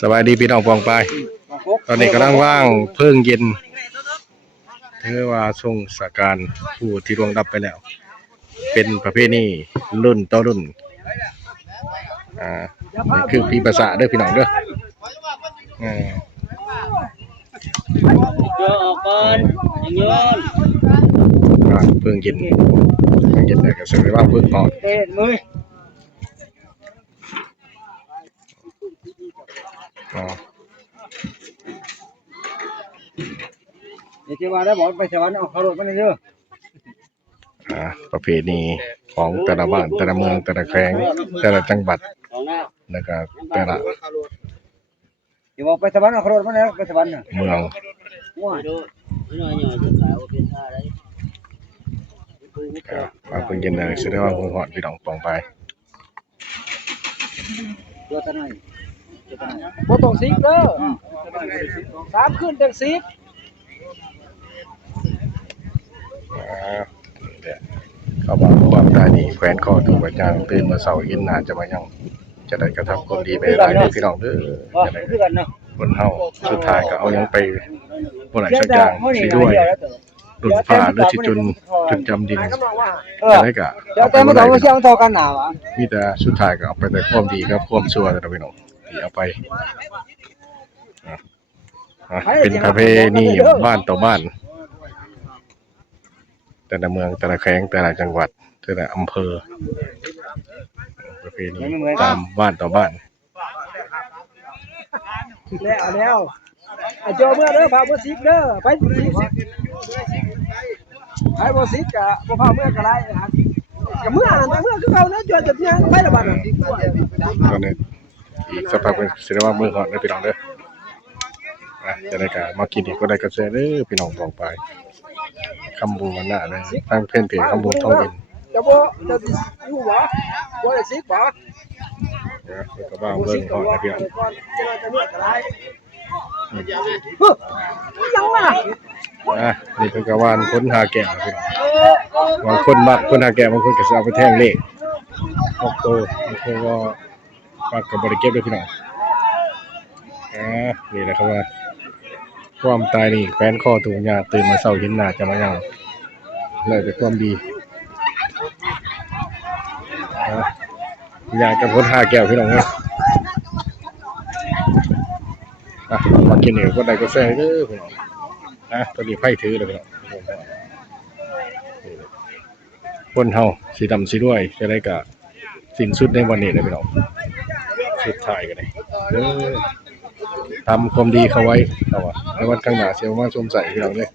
สบายดีพี่น้องปองไปตอนนี้กำลังว่างเพิ่งเย็นถือว่าช่วงสการผู้ที่ร่วงรับไปแล้ว เป็นประเภทนี้รุ่นต่อรุ่นนี่คือปีภาษาเด้อพี่น้องเด้อเยอะก่อนเยอะเพิ่งเย็นเลยก็แสดงว่าเพิ่งก่อนเต็มมือเดี๋ยวมาได้บอกไปสวรรค์เอาเขารถมาเยอะประเพณีของแต่ละบ้านแต่ละเมืองแต่ละแขวงแต่ละจังหวัดนะครับแต่ละเดี๋ยวบอกไปสวรรค์เอาเขารถมาแล้วไปสวรรค์เมืองมาเพิ่งเย็นเลยแสดงว่าเพิ่งหอดพี่น้องปองไปบ่ต้องซิกเด้อ3คืนจังซิกเขาบอกความตายนี่แขวนคอถูกประจางตื่นมาเสาร์อินนาจะมายังจะได้กระทำความดีไปหลายเด้อพี่น้องเด้อจะได้คนเฮาสุดท้ายก็เอายังไปบ่ได้สักอย่างสิด้วยดุจผ้าหรือสิจุนจำดินจะได้ก็เอาไปบ่ได้มีแต่สุดท้ายก็เอาไปแต่ความดีกับความชั่วแต่พี่น้องที่เอาไปเป็นประเพณีบ้านต่อบ้านแต่ละเมืองแต่ละแขวงแต่ละจังหวัดแต่ละอำเภอประเพณีตามบ้านต่อบ้านแล้วโจเมื่อเด้อพาบ่ซิกเด้อไปซิกไปบ่ซิกก็บ่พาเมื่อก็ได้ก็เมื่อนั่นเมื่อคือเก่าเนาะจนยังไปละบัดตอนนี้อีกสักพักเป็นสิได้ว่ามื้อก่อนเด้อพี่น้องเด้อจะได้ก็มากินอีกก็ได้ก็แซ่เด้อพี่น้องบอกไปคำบูมันน่ะเลยตั้งเพ่นเพจคำบูท้องอินจะบ่จะอยู่บ่บ่ได้ซิกบ่ก็ว่าเบิ่งก่อนนะพี่น้องนี่คือกระวานคนหาแก่พี่น้องบางคนมักคนหาแก่บางคนก็สิเอาไปแทงเลข6โตบางคนก็มักก็บ่ได้เก็บด้วยพี่น้องนี่แหละครับว่าความตายนี่แฟนคอถูกยาตื่นมาเช้าเห็นหน้าจะมายังเลยแต่ความดีอยากกับคนหาแก้วพี่น้องเนี่ยมากินเนี่ยคนใดก็แซ่เด้อพี่น้องตอนนี้ไผ่ถือเลยพี่น้องคนเฮาสีดำสีด้วยจะได้กับสิ้นสุดในวันนี้เลยพี่น้องสุดท้ายกันเลยทำความดีเขาไว้เอาวะในวันข้างหน้าเสียวมาชมใส่พี่น้องเลย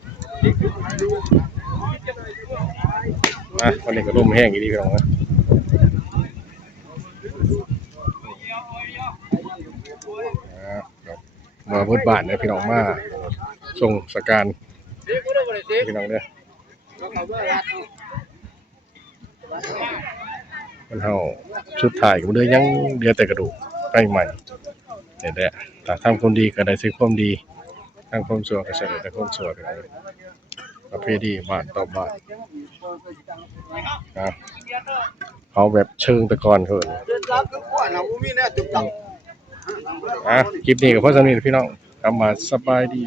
วันนี้ก็ร่มแห้งอีกทีพี่น้องนะมาพุทธบาทเนี่ยพี่น้องมาส่งสการพี่น้องเนี่ยมันเฮาชุดถ่ายก็เดือยังเดือแต่กระดูกใกล้ใหม่เนี่ยแหละแต่ทำความดีก็ได้ซื้อความดีทำความชั่วก็เสด็จแต่ความชั่วพี่น้องประเพณีบ้านต่อบ้านเขาแบบเชิงตะกอนเถิดคลิปนี้กับพ่อสามีพี่น้องทำมาสบายดี